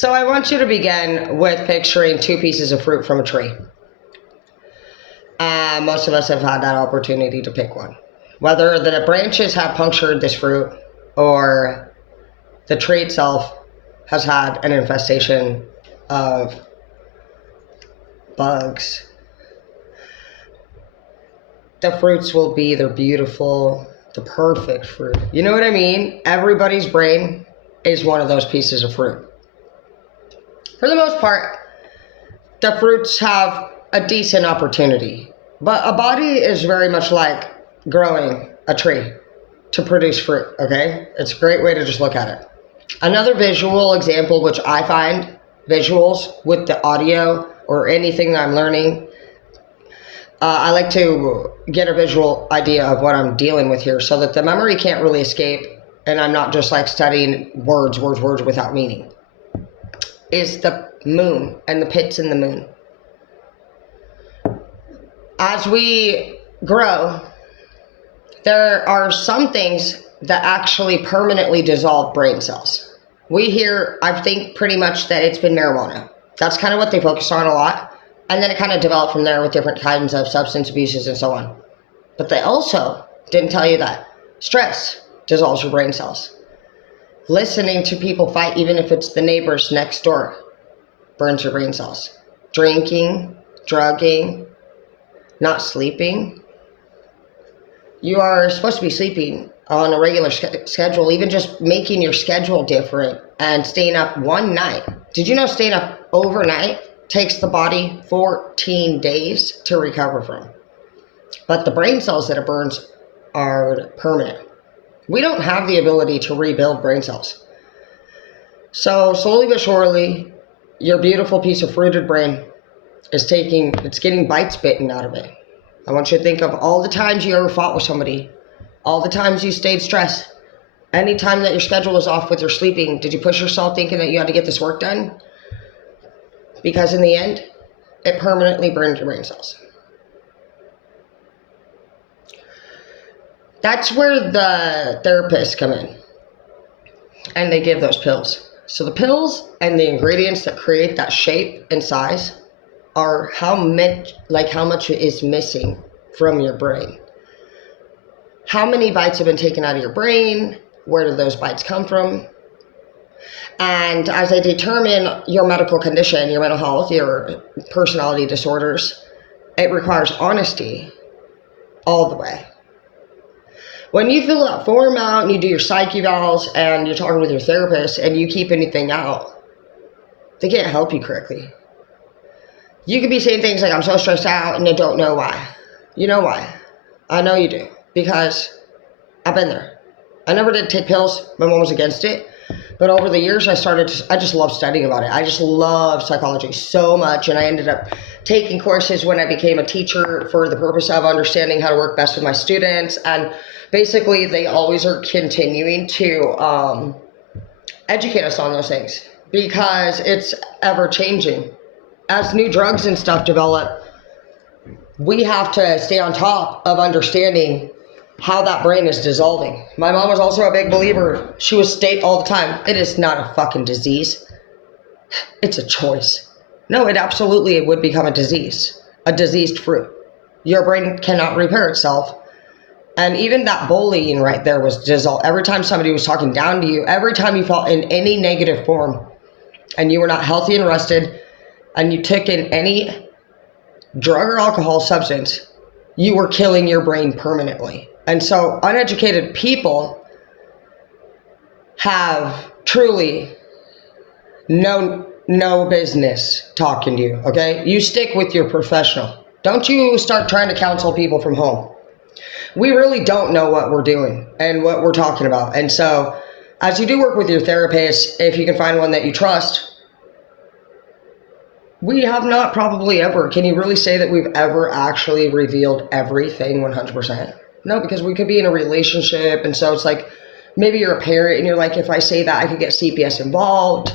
So I want you to begin with picturing two pieces of fruit from a tree. Most of us have had that opportunity to pick one. Whether the branches have punctured this fruit or the tree itself has had an infestation of bugs, the fruits will be the beautiful, the perfect fruit. You know what I mean? Everybody's brain is one of those pieces of fruit. For the most part, the fruits have a decent opportunity. But a body is very much like growing a tree to produce fruit, okay? It's a great way to just look at it. Another visual example, which I find visuals with the audio or anything that I'm learning, I like to get a visual idea of what I'm dealing with here so that the memory can't really escape and I'm not just like studying words without meaning. Is the moon and the pits in the moon. As we grow, there are some things that actually permanently dissolve brain cells. We hear, I think pretty much that it's been marijuana. That's kind of what they focus on a lot. And then it kind of developed from there with different kinds of substance abuses and so on. But they also didn't tell you that stress dissolves your brain cells. Listening to people fight, even if it's the neighbors next door, burns your brain cells. Drinking, drugging, not sleeping. You are supposed to be sleeping on a regular schedule, even just making your schedule different and staying up one night. Did you know staying up overnight takes the body 14 days to recover from? But the brain cells that it burns are permanent. We don't have the ability to rebuild brain cells. So slowly but surely, your beautiful piece of fruited brain it's getting bites bitten out of it. I want you to think of all the times you ever fought with somebody, all the times you stayed stressed, any time that your schedule was off with your sleeping. Did you push yourself thinking that you had to get this work done? Because in the end, it permanently burned your brain cells. That's where the therapists come in, and they give those pills. So the pills and the ingredients that create that shape and size are how much is missing from your brain. How many bites have been taken out of your brain? Where do those bites come from? And as I determine your medical condition, your mental health, your personality disorders, it requires honesty all the way. When you fill that form out and you do your psych evals and you're talking with your therapist and you keep anything out, they can't help you correctly. You could be saying things like, I'm so stressed out and I don't know why. You know why? I know you do. Because I've been there. I never did take pills. My mom was against it. But over the years, I just love studying about it. I just love psychology so much. And I ended up taking courses when I became a teacher for the purpose of understanding how to work best with my students. And basically, they always are continuing to educate us on those things because it's ever changing. As new drugs and stuff develop, we have to stay on top of understanding how that brain is dissolving. My mom was also a big believer. She would state all the time, it is not a fucking disease. It's a choice. No, it would become a disease, a diseased fruit. Your brain cannot repair itself. And even that bullying right there was dissolved. Every time somebody was talking down to you, every time you felt in any negative form and you were not healthy and rested and you took in any drug or alcohol substance, you were killing your brain permanently. And so uneducated people have truly no business talking to you, okay? You stick with your professional. Don't you start trying to counsel people from home. We really don't know what we're doing and what we're talking about. And so as you do work with your therapist, if you can find one that you trust, we have not probably ever. Can you really say that we've ever actually revealed everything 100%? No, because we could be in a relationship. And so it's like, maybe you're a parent and you're like, if I say that, I could get CPS involved.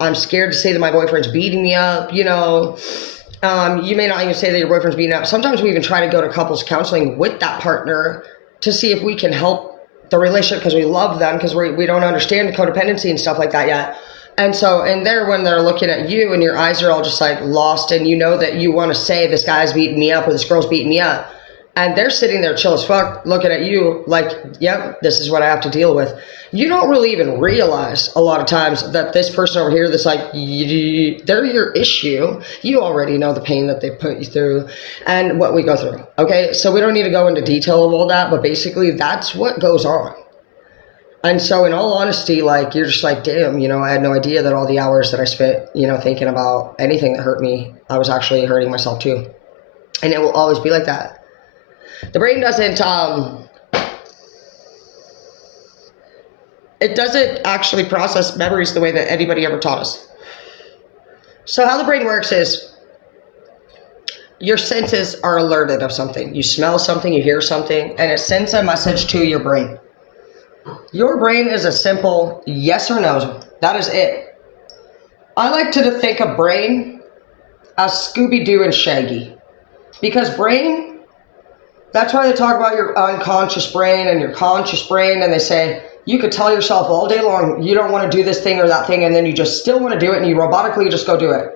I'm scared to say that my boyfriend's beating me up, you know. You may not even say that your boyfriend's beating up. Sometimes we even try to go to couples counseling with that partner to see if we can help the relationship because we love them, because we don't understand codependency and stuff like that yet. And so in there, when they're looking at you and your eyes are all just like lost, and you know that you want to say this guy's beating me up or this girl's beating me up, and they're sitting there chill as fuck looking at you like, yep, this is what I have to deal with. You don't really even realize a lot of times that this person over here that's like, they're your issue. You already know the pain that they put you through and what we go through. Okay, so we don't need to go into detail of all that, but basically that's what goes on. And so in all honesty, like, you're just like, damn, you know, I had no idea that all the hours that I spent, you know, thinking about anything that hurt me, I was actually hurting myself too. And it will always be like that. The brain doesn't, it doesn't actually process memories the way that anybody ever taught us. So how the brain works is your senses are alerted of something. You smell something, you hear something, and it sends a message to your brain. Your brain is a simple yes or no. That is it. I like to think of brain as Scooby-Doo and Shaggy. Because brain, that's why they talk about your unconscious brain and your conscious brain, and they say you could tell yourself all day long you don't want to do this thing or that thing, and then you just still want to do it, and you robotically just go do it.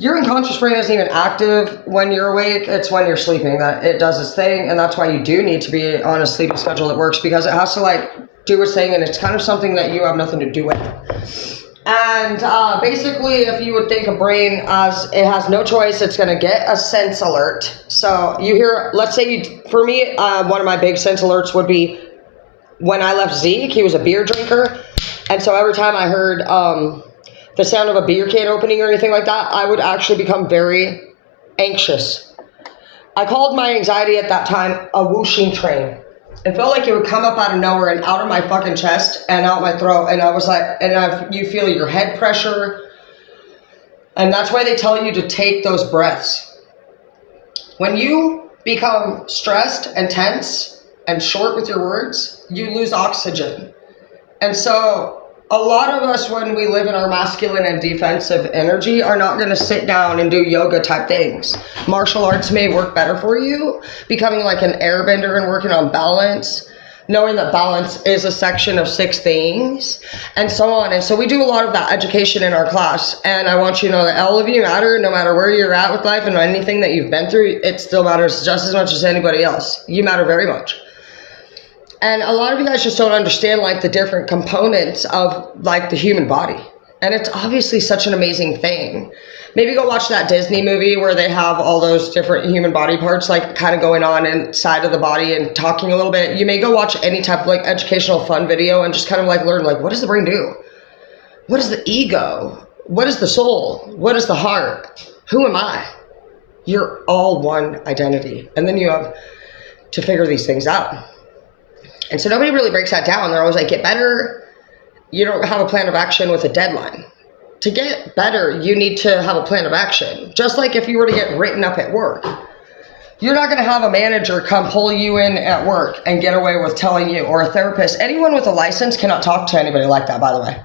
Your unconscious brain isn't even active when you're awake. It's when you're sleeping that it does its thing, and that's why you do need to be on a sleeping schedule that works, because it has to like do its thing, and it's kind of something that you have nothing to do with. And basically, if you would think of brain as it has no choice, it's going to get a sense alert. So you hear, let's say for me, one of my big sense alerts would be when I left Zeke. He was a beer drinker, and so every time I heard the sound of a beer can opening or anything like that, I would actually become very anxious. I called my anxiety at that time a whooshing train. It felt like it would come up out of nowhere and out of my fucking chest and out my throat. And I was like, you feel your head pressure. And that's why they tell you to take those breaths. When you become stressed and tense and short with your words, you lose oxygen. And so a lot of us, when we live in our masculine and defensive energy, are not going to sit down and do yoga type things. Martial arts may work better for you, becoming like an airbender and working on balance, knowing that balance is a section of 6 things, and so on. And so we do a lot of that education in our class. And I want you to know that all of you matter, no matter where you're at with life and anything that you've been through, it still matters just as much as anybody else. You matter very much. And a lot of you guys just don't understand like the different components of like the human body. And it's obviously such an amazing thing. Maybe go watch that Disney movie where they have all those different human body parts like kind of going on inside of the body and talking a little bit. You may go watch any type of like educational fun video and just kind of like learn like, what does the brain do? What is the ego? What is the soul? What is the heart? Who am I? You're all one identity. And then you have to figure these things out. And so nobody really breaks that down. They're always like, get better. You don't have a plan of action with a deadline. To get better, you need to have a plan of action. Just like if you were to get written up at work. You're not going to have a manager come pull you in at work and get away with telling you, or a therapist. Anyone with a license cannot talk to anybody like that, by the way.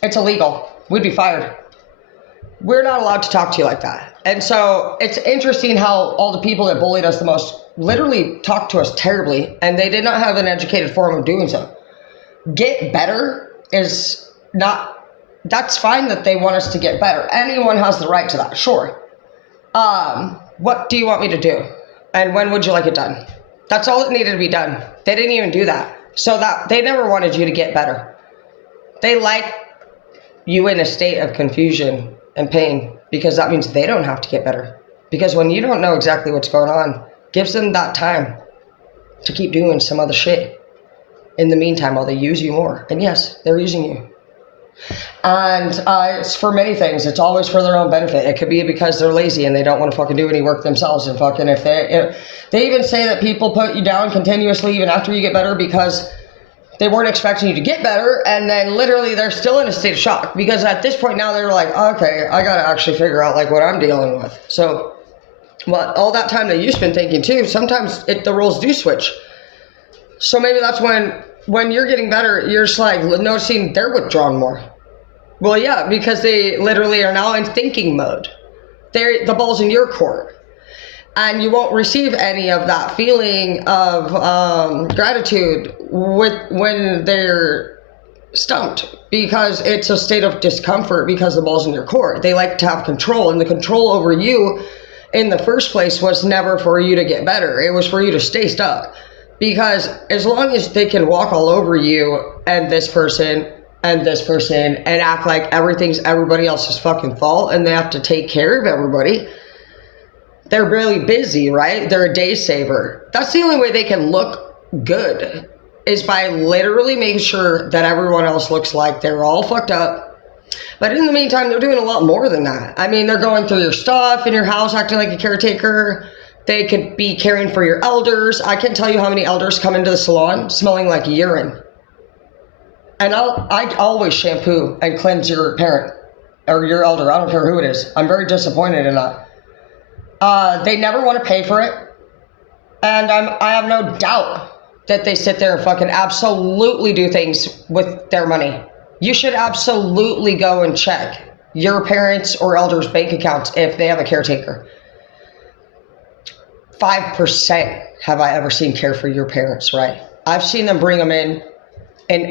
It's illegal. We'd be fired. We're not allowed to talk to you like that. And so it's interesting how all the people that bullied us the most literally talked to us terribly, and they did not have an educated form of doing so. Get better is not, that's fine that they want us to get better. Anyone has the right to that, sure. What do you want me to do? And when would you like it done? That's all that needed to be done. They didn't even do that. So that they never wanted you to get better. They like you in a state of confusion and pain, because that means they don't have to get better. Because when you don't know exactly what's going on, gives them that time to keep doing some other shit. In the meantime, while they use you more. And yes, they're using you. And it's for many things. It's always for their own benefit. It could be because they're lazy and they don't want to fucking do any work themselves. And fucking if they even say that people put you down continuously even after you get better because they weren't expecting you to get better, and then literally they're still in a state of shock because at this point now they're like, okay, I gotta actually figure out like what I'm dealing with. So all that time that you spend thinking too, sometimes the roles do switch. So maybe that's when you're getting better, you're just like noticing they're withdrawn more. Well, yeah, because they literally are now in thinking mode. The ball's in your court. And you won't receive any of that feeling of gratitude when they're stumped because it's a state of discomfort because the ball's in your court. They like to have control, and the control over you in the first place was never for you to get better. It was for you to stay stuck. Because as long as they can walk all over you and this person and this person and act like everything's everybody else's fucking fault and they have to take care of everybody, they're really busy, right? They're a day saver. That's the only way they can look good, is by literally making sure that everyone else looks like they're all fucked up. But in the meantime, they're doing a lot more than that. I mean, they're going through your stuff in your house, acting like a caretaker. They could be caring for your elders. I can't tell you how many elders come into the salon smelling like urine. And I always shampoo and cleanse your parent or your elder. I don't care who it is. I'm very disappointed in that. They never want to pay for it. And I have no doubt that they sit there and fucking absolutely do things with their money. You should absolutely go and check your parents' or elders' bank accounts if they have a caretaker. 5% have I ever seen care for your parents, right? I've seen them bring them in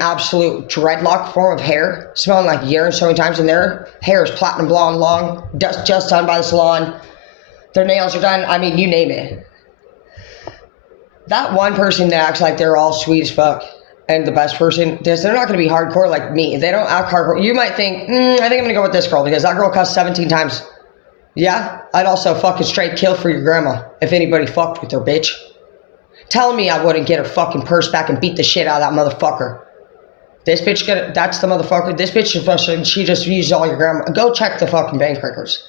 absolute dreadlock form of hair, smelling like urine so many times, and their hair is platinum blonde long, just done by the salon. Their nails are done. I mean, you name it. That one person that acts like they're all sweet as fuck and the best person, they're not going to be hardcore like me. They don't act hardcore. You might think, I think I'm going to go with this girl because that girl cussed 17 times. Yeah, I'd also fucking straight kill for your grandma if anybody fucked with her, bitch. Tell me I wouldn't get her fucking purse back and beat the shit out of that motherfucker. This bitch, that's the motherfucker. This bitch, she just used all your grandma. Go check the fucking bank records.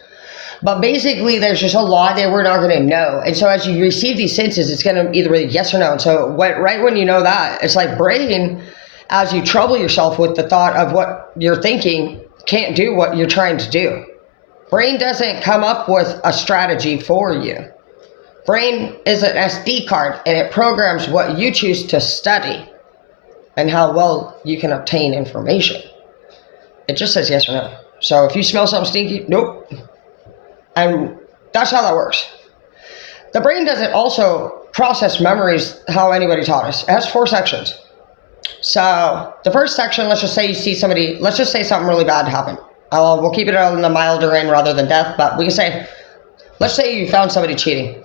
But basically, there's just a lot that we're not going to know. And so as you receive these senses, it's going to either be yes or no. And so right when you know that, it's like brain, as you trouble yourself with the thought of what you're thinking, can't do what you're trying to do. Brain doesn't come up with a strategy for you. Brain is an SD card, and it programs what you choose to study and how well you can obtain information. It just says yes or no. So if you smell something stinky, nope. And that's how that works. The brain doesn't also process memories how anybody taught us. It has 4 sections. So the first section, let's just say you see somebody, let's just say something really bad happened. We'll keep it on the milder end rather than death, but we can say, let's say you found somebody cheating.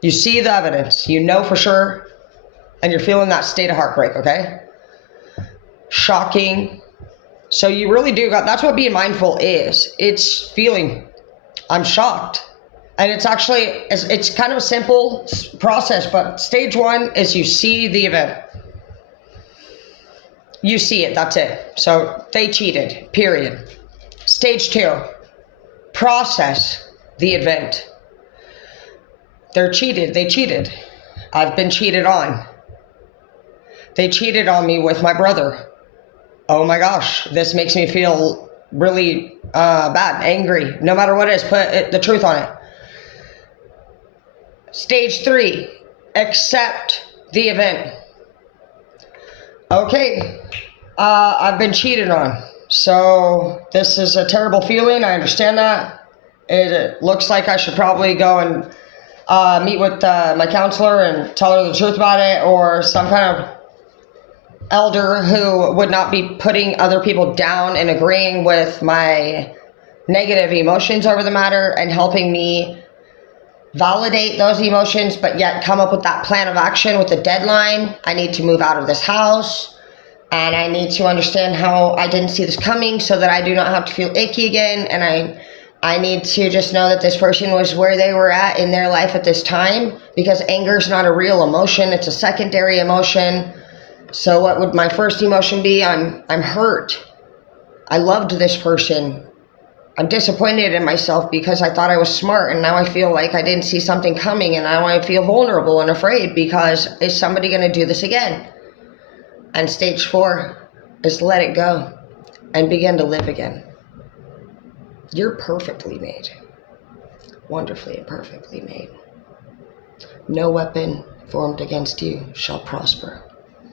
You see the evidence, you know for sure, and you're feeling that state of heartbreak, okay? Shocking. So you really do that's what being mindful is. It's feeling, I'm shocked. And it's actually, it's kind of a simple process, but stage 1 is you see the event. You see it, that's it. So they cheated, period. Stage 2, process the event. They cheated. I've been cheated on. They cheated on me with my brother. Oh my gosh, this makes me feel really bad, angry. No matter what it is, put the truth on it. Stage 3, accept the event. Okay, I've been cheated on. So this is a terrible feeling. I understand that. It looks like I should probably go and meet with my counselor and tell her the truth about it, or some kind of elder who would not be putting other people down and agreeing with my negative emotions over the matter and helping me validate those emotions, but yet come up with that plan of action with a deadline. I need to move out of this house, and I need to understand how I didn't see this coming so that I do not have to feel icky again. And I need to just know that this person was where they were at in their life at this time, because anger is not a real emotion. It's a secondary emotion. So what would my first emotion be? I'm hurt. I loved this person. I'm disappointed in myself because I thought I was smart, and now I feel like I didn't see something coming, and now I feel vulnerable and afraid because is somebody going to do this again? And stage 4 is let it go and begin to live again. You're perfectly made. Wonderfully and perfectly made. No weapon formed against you shall prosper.